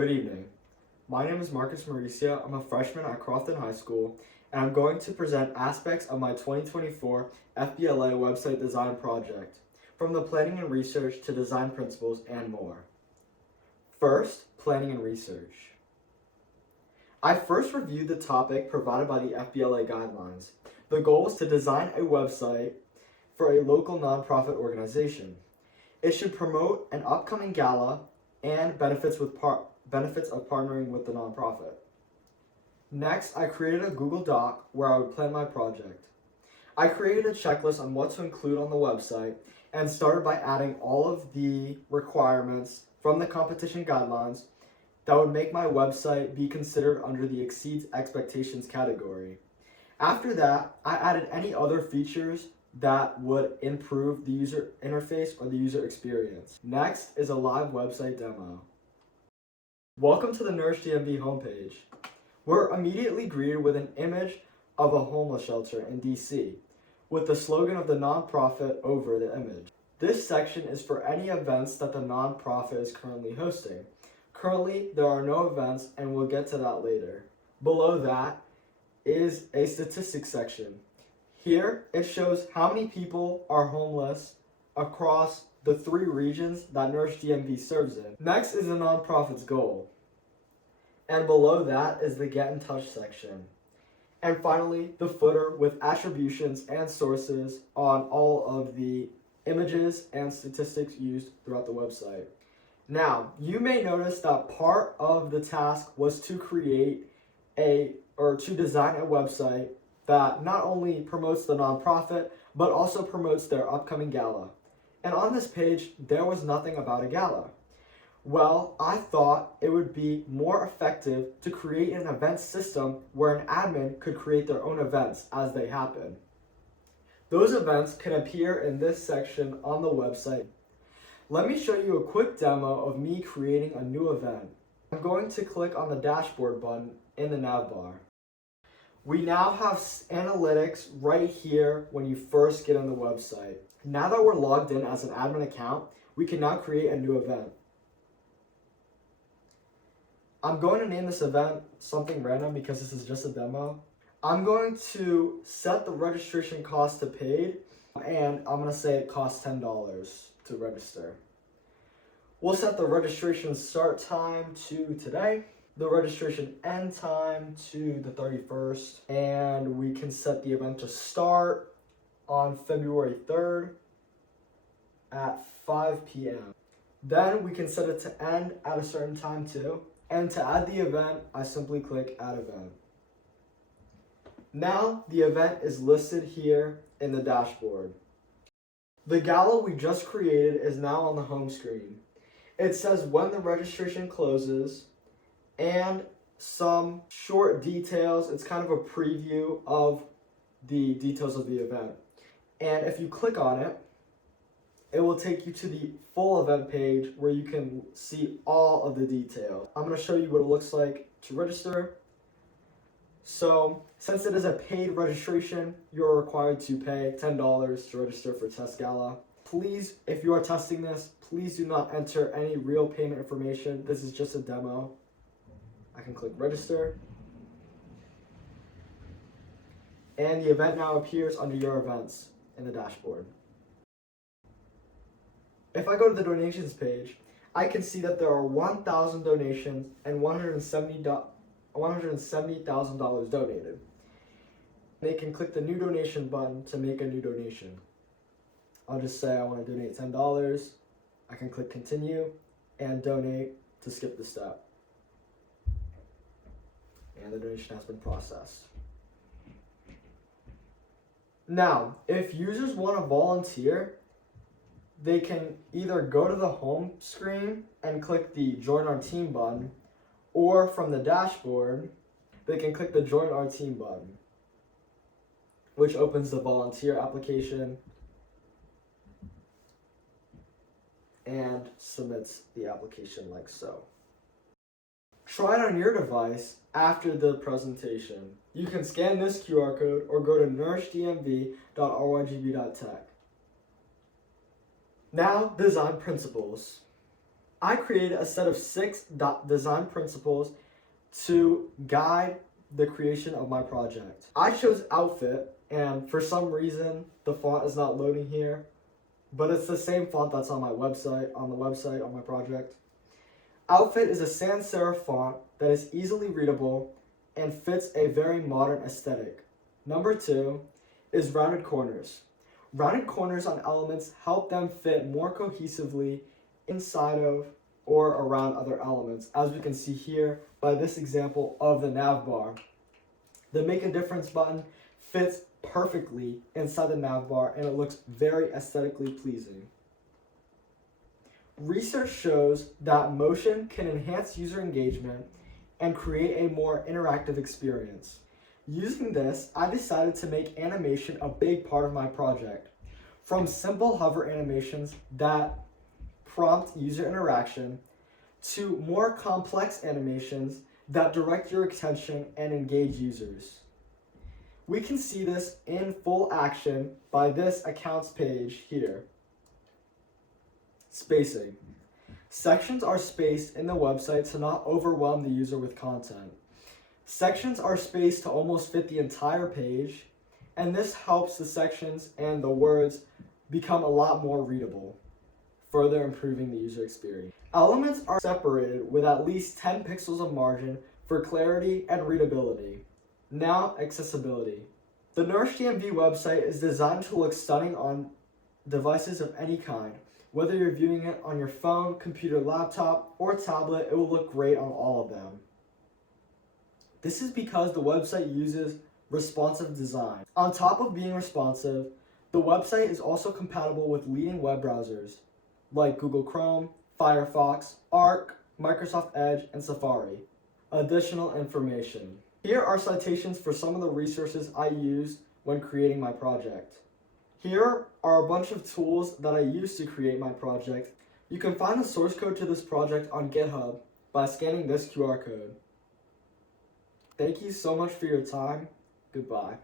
Good evening. My name is Mauricio. I'm a freshman at Crofton High School, and I'm going to present aspects of my 2024 FBLA website design project, from the planning and research to design principles and more. First, planning and research. I first reviewed the topic provided by the FBLA guidelines. The goal was to design a website for a local nonprofit organization. It should promote an upcoming gala and benefits of partnering with the nonprofit. Next, I created a Google Doc where I would plan my project. I created a checklist on what to include on the website and started by adding all of the requirements from the competition guidelines that would make my website be considered under the exceeds expectations category. After that, I added any other features that would improve the user interface or the user experience. Next is a live website demo. Welcome to the NourishDMV homepage. We're immediately greeted with an image of a homeless shelter in DC, with the slogan of the nonprofit over the image. This section is for any events that the nonprofit is currently hosting. Currently, there are no events, and we'll get to that later. Below that is a statistics section. Here, it shows how many people are homeless across the 3 regions that NourishDMV serves in. Next is the nonprofit's goal. And below that is the Get in Touch section. And finally, the footer with attributions and sources on all of the images and statistics used throughout the website. Now, you may notice that part of the task was to to design a website that not only promotes the nonprofit, but also promotes their upcoming gala. And on this page, there was nothing about a gala. Well, I thought it would be more effective to create an event system where an admin could create their own events as they happen. Those events can appear in this section on the website. Let me show you a quick demo of me creating a new event. I'm going to click on the dashboard button in the nav bar. We now have analytics right here when you first get on the website. Now that we're logged in as an admin account, we can now create a new event. I'm going to name this event something random because this is just a demo. I'm going to set the registration cost to paid, and I'm going to say it costs $10 to register. We'll set the registration start time to today, the registration end time to the 31st, and we can set the event to start on February 3rd at 5 p.m. Then we can set it to end at a certain time too. And to add the event, I simply click Add Event. Now the event is listed here in the dashboard. The gala we just created is now on the home screen. It says when the registration closes and some short details. It's kind of a preview of the details of the event. And if you click on it, it will take you to the full event page where you can see all of the details. I'm going to show you what it looks like to register. So, since it is a paid registration, you're required to pay $10 to register for Test Gala. Please, if you are testing this, please do not enter any real payment information. This is just a demo. I can click register. And the event now appears under your events in the dashboard. If I go to the donations page, I can see that there are 1,000 donations and $170,000 donated. They can click the new donation button to make a new donation. I'll just say I want to donate $10. I can click continue and donate to skip the step. And the donation has been processed. Now, if users want to volunteer, they can either go to the home screen and click the Join Our Team button, or from the dashboard, they can click the Join Our Team button, which opens the volunteer application and submits the application like so. Try it on your device after the presentation. You can scan this QR code or go to nourishdmv.rygb.tech. Now, design principles. I created a set of 6 design principles to guide the creation of my project. I chose outfit, and for some reason the font is not loading here, but it's the same font that's on my website, on my project. Outfit is a sans serif font that is easily readable and fits a very modern aesthetic. Number 2 is rounded corners. Rounded corners on elements help them fit more cohesively inside of or around other elements, as we can see here by this example of the nav bar. The Make a Difference button fits perfectly inside the nav bar and it looks very aesthetically pleasing. Research shows that motion can enhance user engagement and create a more interactive experience. Using this, I decided to make animation a big part of my project. From simple hover animations that prompt user interaction to more complex animations that direct your attention and engage users. We can see this in full action by this accounts page here. Spacing. Sections are spaced in the website to not overwhelm the user with content. Sections are spaced to almost fit the entire page, and this helps the sections and the words become a lot more readable, further improving the user experience. Elements are separated with at least 10 pixels of margin for clarity and readability. Now, accessibility. The NourishDMV website is designed to look stunning on devices of any kind. Whether you're viewing it on your phone, computer, laptop, or tablet, it will look great on all of them. This is because the website uses responsive design. On top of being responsive, the website is also compatible with leading web browsers like Google Chrome, Firefox, Arc, Microsoft Edge, and Safari. Additional information. Here are citations for some of the resources I used when creating my project. Here are a bunch of tools that I used to create my project. You can find the source code to this project on GitHub by scanning this QR code. Thank you so much for your time. Goodbye.